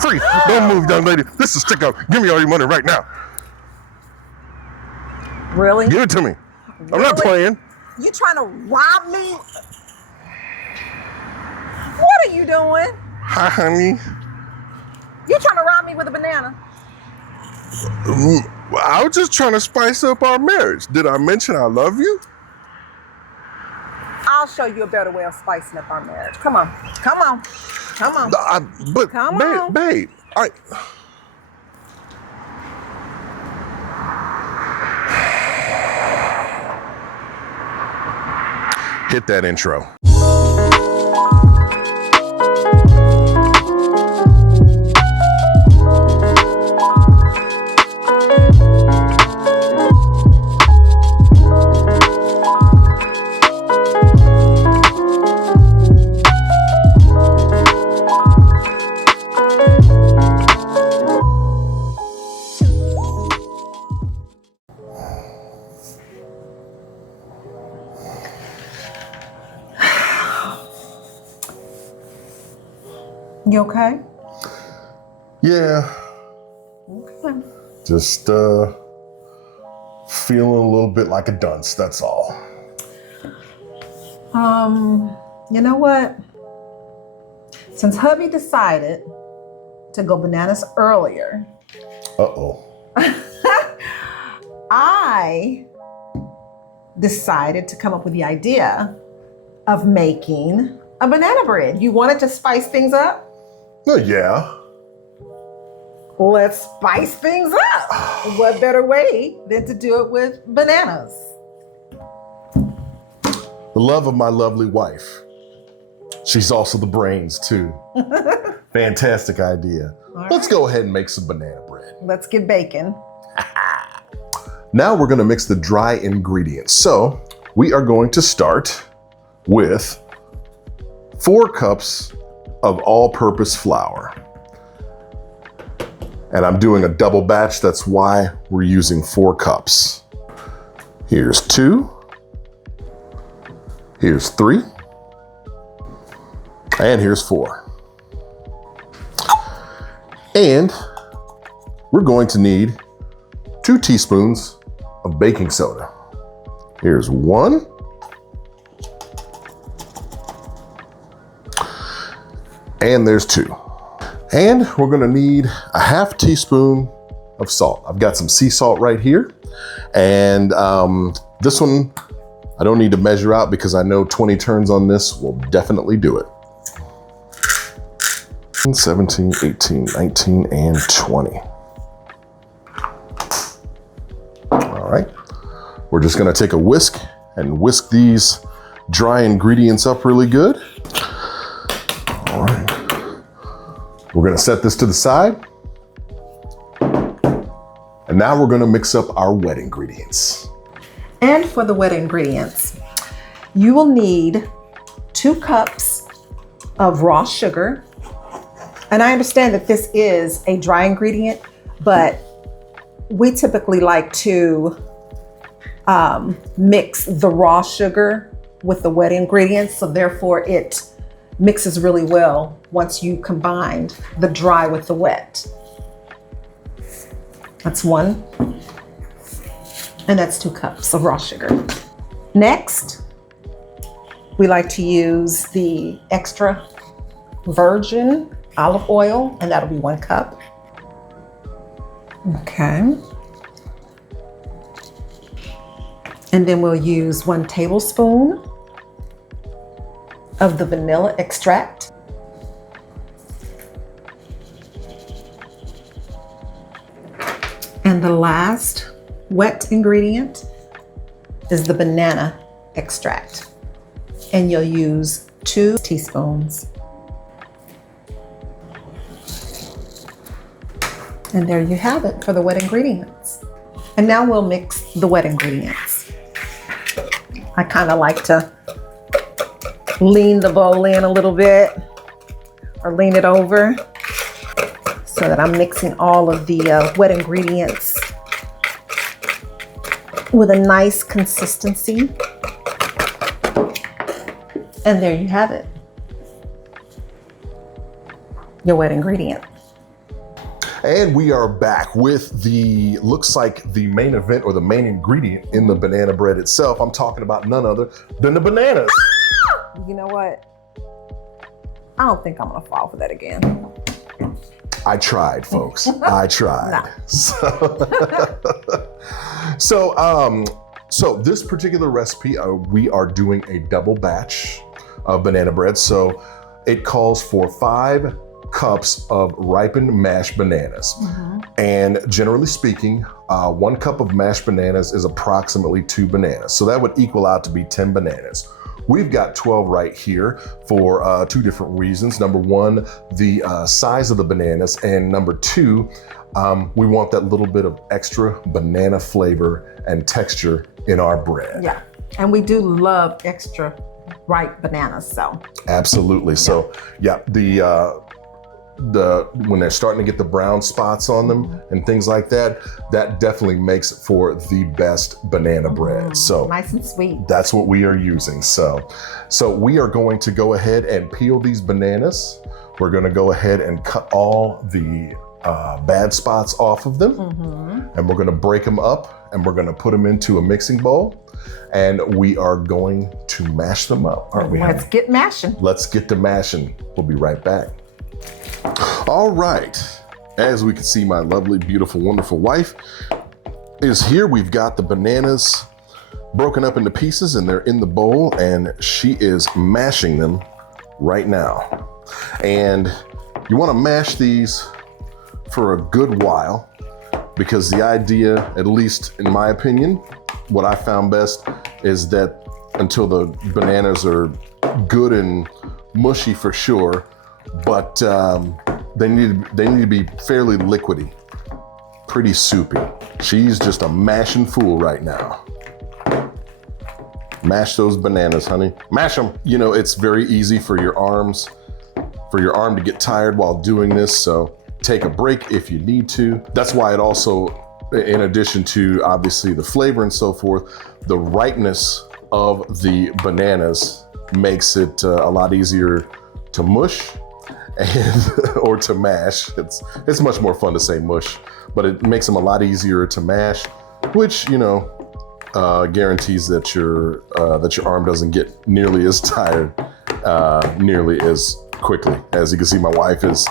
Freeze! Don't move, young lady. This is stick up. Give me all your money right now. Really? Give it to me. I'm not playing. You trying to rob me? What are you doing? Hi, honey. You trying to rob me with a banana? I was just trying to spice up our marriage. Did I mention I love you? I'll show you a better way of spicing up our marriage. Come on. Come on. Come on. But Come babe, on. babe, hit that intro. You okay? Yeah. Okay. Just feeling a little bit like a dunce, that's all. You know what? Since hubby decided to go bananas earlier, I decided to come up with the idea of making a banana bread. You wanted to spice things up? Oh, yeah. Let's spice things up. What better way than to do it with bananas? The love of my lovely wife. She's also the brains, too. Fantastic idea. Let's go ahead and make some banana bread. Let's get baking. Now we're going to mix the dry ingredients. So we are going to start with 4 cups of all-purpose flour. And I'm doing a double batch, that's why we're using 4 cups. Here's 2. Here's 3. And here's 4. And we're going to need 2 teaspoons of baking soda. Here's 1. And there's 2. And we're gonna need a half teaspoon of salt. I've got some sea salt right here. And this one, I don't need to measure out because I know 20 turns on this will definitely do it. 17, 18, 19, and 20. All right, we're just gonna take a whisk and whisk these dry ingredients up really good. All right. We're gonna set this to the side. And now we're gonna mix up our wet ingredients. And for the wet ingredients, you will need 2 cups of raw sugar. And I understand that this is a dry ingredient, but we typically like to mix the raw sugar with the wet ingredients. So therefore it mixes really well once you combine the dry with the wet. That's 1. And that's 2 cups of raw sugar. Next, we like to use the extra virgin olive oil, and that'll be 1 cup. Okay. And then we'll use 1 tablespoon of the vanilla extract. And the last wet ingredient is the banana extract. And you'll use 2 teaspoons. And there you have it for the wet ingredients. And now we'll mix the wet ingredients. I kind of like to lean the bowl in a little bit or lean it over so that I'm mixing all of the wet ingredients with a nice consistency. And there you have it. your wet ingredient. And we are back with looks like the main event or the main ingredient in the banana bread itself. I'm talking about none other than the bananas. You know what? I don't think I'm gonna fall for that again. I tried, folks. I tried. So this particular recipe, we are doing a double batch of banana bread. So it calls for 5 cups of ripened mashed bananas. And generally speaking, 1 cup of mashed bananas is approximately 2 bananas. So that would equal out to be 10 bananas. We've got 12 right here for 2 different reasons. Number 1, the size of the bananas, and number 2, we want that little bit of extra banana flavor and texture in our bread. Yeah, and we do love extra ripe bananas, so. Absolutely. So yeah, when they're starting to get the brown spots on them and things like that, that definitely makes it for the best banana bread. So nice and sweet. That's what we are using. So we are going to go ahead and peel these bananas. We're going to go ahead and cut all the bad spots off of them, and we're going to break them up, and we're going to put them into a mixing bowl, and we are going to mash them up, aren't we? Let's get mashing. Let's get to mashing. We'll be right back. All right, as we can see, my lovely, beautiful, wonderful wife is here. We've got the bananas broken up into pieces, and they're in the bowl, and she is mashing them right now. And you want to mash these for a good while, because the idea, at least in my opinion, what I found best is that until the bananas are good and mushy for sure, but they need to be fairly liquidy, pretty soupy. She's just a mashing fool right now. Mash those bananas, honey. Mash them. You know, it's very easy for your arm to get tired while doing this, so take a break if you need to. That's why it also, in addition to obviously the flavor and so forth, the ripeness of the bananas makes it a lot easier to mush or to mash. It's much more fun to say mush, but it makes them a lot easier to mash, which, you know, guarantees that your arm doesn't get nearly as tired nearly as quickly. As you can see, my wife is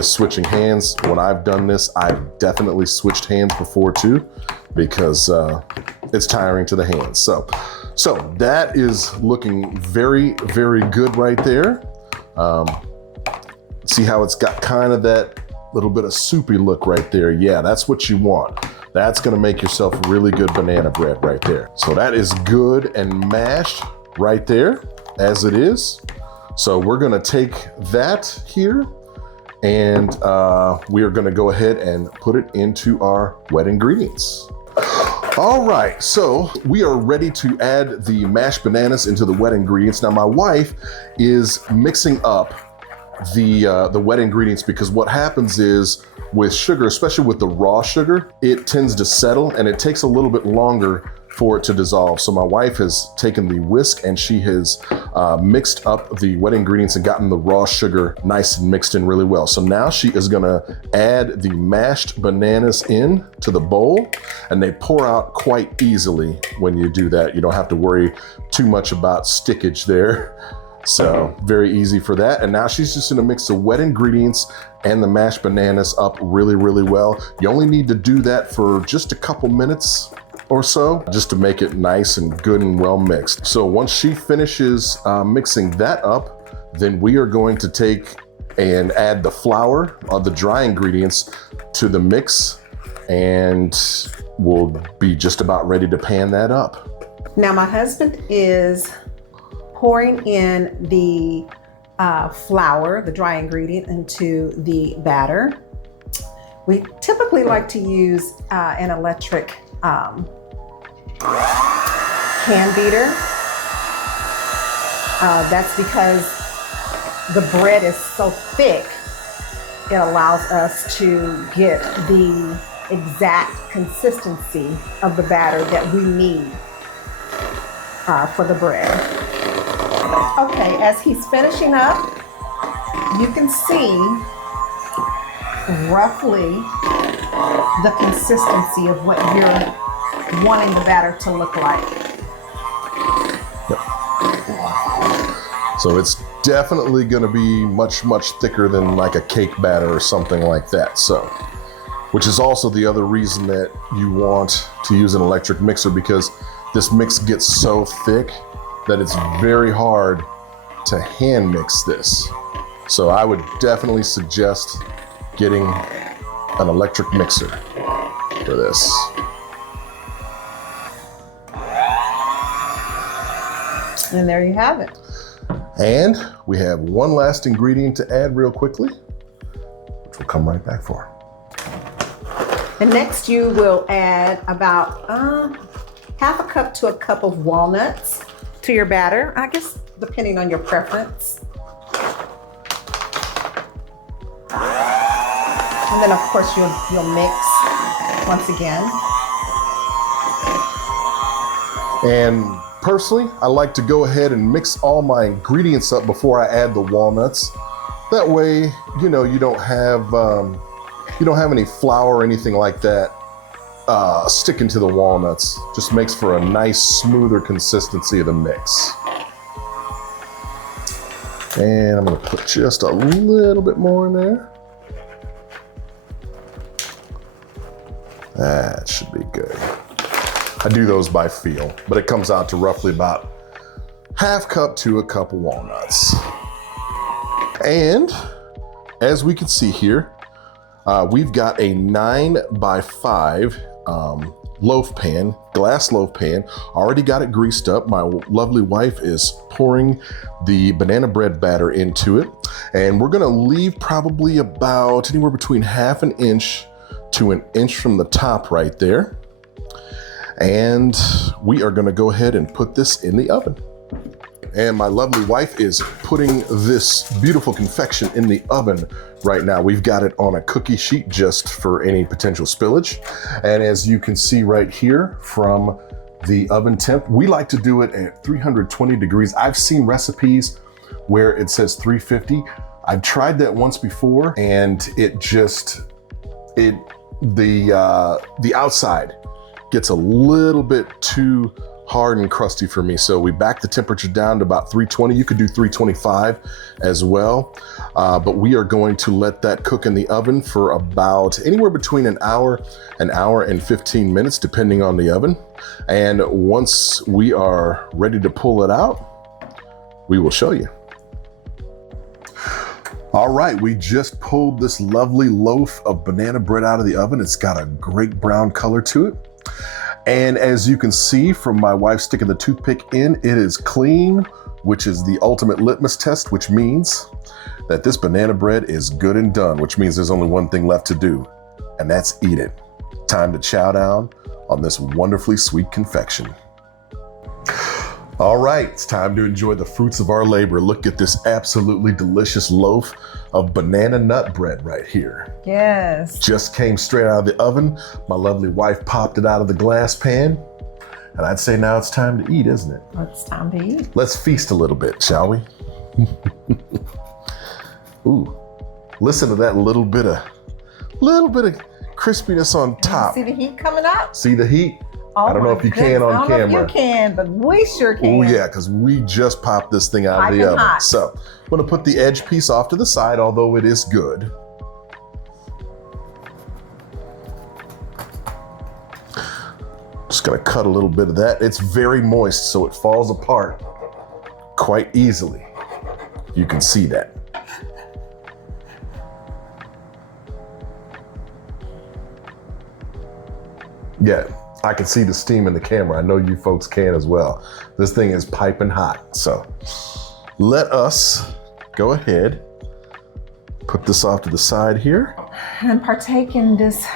switching hands. When I've done this, I've definitely switched hands before too, because it's tiring to the hands. So that is looking very, very good right there. See how it's got kind of that little bit of soupy look right there? Yeah, that's what you want. That's gonna make yourself really good banana bread right there. So that is good and mashed right there as it is. So we're gonna take that here, and we are gonna go ahead and put it into our wet ingredients. All right, so we are ready to add the mashed bananas into the wet ingredients. Now my wife is mixing up the wet ingredients, because what happens is with sugar, especially with the raw sugar, it tends to settle and it takes a little bit longer for it to dissolve. So my wife has taken the whisk and she has mixed up the wet ingredients and gotten the raw sugar nice and mixed in really well. So now she is gonna add the mashed bananas in to the bowl, and they pour out quite easily when you do that. You don't have to worry too much about stickage there. So very easy for that. And now she's just gonna mix the wet ingredients and the mashed bananas up really, really well. You only need to do that for just a couple minutes or so, just to make it nice and good and well mixed. So once she finishes mixing that up, then we are going to take and add the flour or the dry ingredients to the mix, and we'll be just about ready to pan that up. Now my husband is pouring in the flour, the dry ingredient, into the batter. We typically like to use an electric hand beater. That's because the bread is so thick, it allows us to get the exact consistency of the batter that we need for the bread. Okay, as he's finishing up you can see roughly the consistency of what you're wanting the batter to look like. So it's definitely going to be much, much thicker than like a cake batter or something like that. So, which is also the other reason that you want to use an electric mixer, because this mix gets so thick that it's very hard to hand mix this. So I would definitely suggest getting an electric mixer for this. And there you have it. And we have one last ingredient to add real quickly, which we'll come right back for. And next you will add about half a cup to a cup of walnuts to your batter, I guess, depending on your preference. And then of course you'll mix once again. And personally, I like to go ahead and mix all my ingredients up before I add the walnuts. That way, you know, you don't have any flour or anything like that sticking to the walnuts. Just makes for a nice, smoother consistency of the mix. And I'm gonna put just a little bit more in there. That should be good. I do those by feel, but it comes out to roughly about half cup to a cup of walnuts. And as we can see here, we've got a 9x5 loaf pan, glass loaf pan. Already got it greased up. My lovely wife is pouring the banana bread batter into it. And we're gonna leave probably about anywhere between half an inch to an inch from the top right there. And we are gonna go ahead and put this in the oven. And my lovely wife is putting this beautiful confection in the oven right now. We've got it on a cookie sheet just for any potential spillage. And as you can see right here from the oven temp, we like to do it at 320 degrees. I've seen recipes where it says 350. I've tried that once before and the outside gets a little bit too hard and crusty for me. So we back the temperature down to about 320. You could do 325 as well. But we are going to let that cook in the oven for about anywhere between an hour and 15 minutes, depending on the oven. And once we are ready to pull it out, we will show you. All right, we just pulled this lovely loaf of banana bread out of the oven. It's got a great brown color to it. And as you can see from my wife sticking the toothpick in, it is clean, which is the ultimate litmus test, which means that this banana bread is good and done, which means there's only one thing left to do, and that's eat it. Time to chow down on this wonderfully sweet confection. All right, it's time to enjoy the fruits of our labor. Look at this absolutely delicious loaf of banana nut bread right here. Yes. Just came straight out of the oven. My lovely wife popped it out of the glass pan. And I'd say now it's time to eat, isn't it? It's time to eat. Let's feast a little bit, shall we? Ooh, listen to that little bit of crispiness on top. See the heat coming up? See the heat? Oh, I don't know if you can on camera. I don't know if you can, but we sure can. Oh yeah, because we just popped this thing out of the oven. Hot. So I'm gonna put the edge piece off to the side, although it is good. Just gonna cut a little bit of that. It's very moist, so it falls apart quite easily. You can see that. Yeah. I can see the steam in the camera. I know you folks can as well. This thing is piping hot. So let us go ahead, put this off to the side here. And partake in this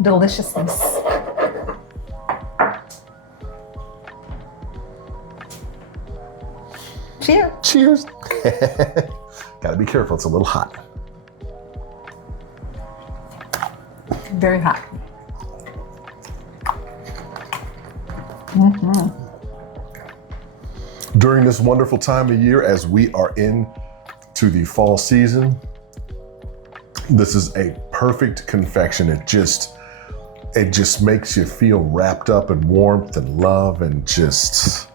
deliciousness. Cheers. Cheers. Gotta be careful, it's a little hot. Very hot. Mm-hmm. During this wonderful time of year, as we are into to the fall season, this is a perfect confection. It just makes you feel wrapped up in warmth and love and just,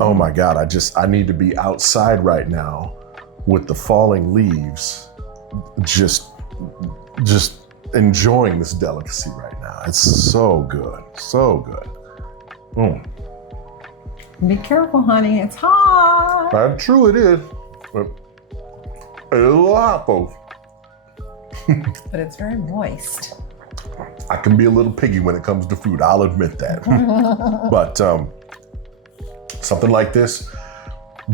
oh my God, I need to be outside right now with the falling leaves, just enjoying this delicacy right now. It's so good, so good. Be careful, honey, it's hot. True it is. But it's a little hot, folks. But it's very moist. I can be a little piggy when it comes to food, I'll admit that. But something like this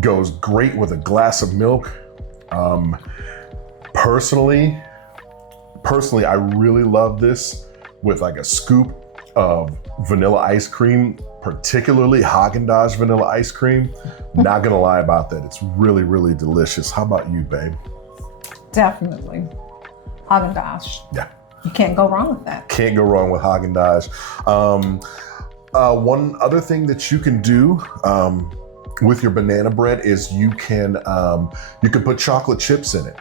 goes great with a glass of milk. Personally, I really love this with like a scoop of vanilla ice cream, particularly Haagen-Dazs vanilla ice cream. Not gonna lie about that. It's really, really delicious. How about you, babe? Definitely. Haagen-Dazs. Yeah. You can't go wrong with that. Can't go wrong with Haagen-Dazs. One other thing that you can do with your banana bread is you can put chocolate chips in it.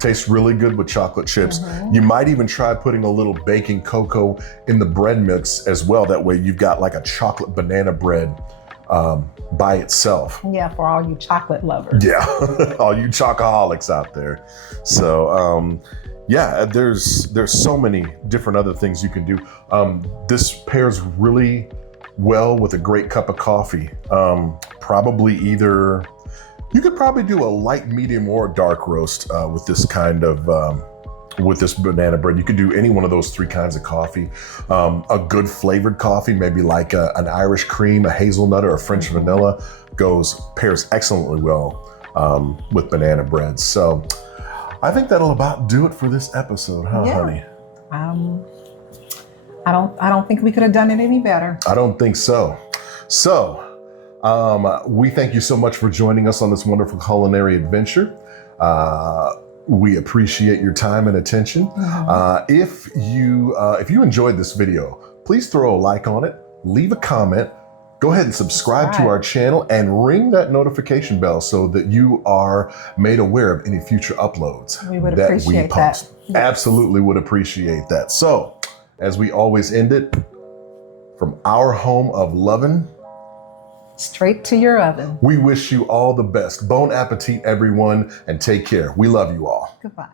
Tastes really good with chocolate chips. You might even try putting a little baking cocoa in the bread mix as well. That way you've got like a chocolate banana bread by itself. Yeah, for all you chocolate lovers. Yeah, all you chocoholics out there. So yeah, there's so many different other things you can do. This pairs really well with a great cup of coffee. You could probably do a light, medium, or dark roast with this kind of, with this banana bread. You could do any one of those three kinds of coffee. A good flavored coffee, maybe like an Irish cream, a hazelnut, or a French vanilla pairs excellently well with banana bread. So I think that'll about do it for this episode, huh, honey? I don't think we could have done it any better. I don't think so. So, we thank you so much for joining us on this wonderful culinary adventure. We appreciate your time and attention. If you enjoyed this video, please throw a like on it, leave a comment, go ahead and subscribe to our channel and ring that notification bell so that you are made aware of any future uploads We would appreciate that. Yes. Absolutely would appreciate that. So, as we always end it, from our home of lovin', straight to your oven. we wish you all the best. Bon appetit, everyone, and take care. We love you all. Goodbye.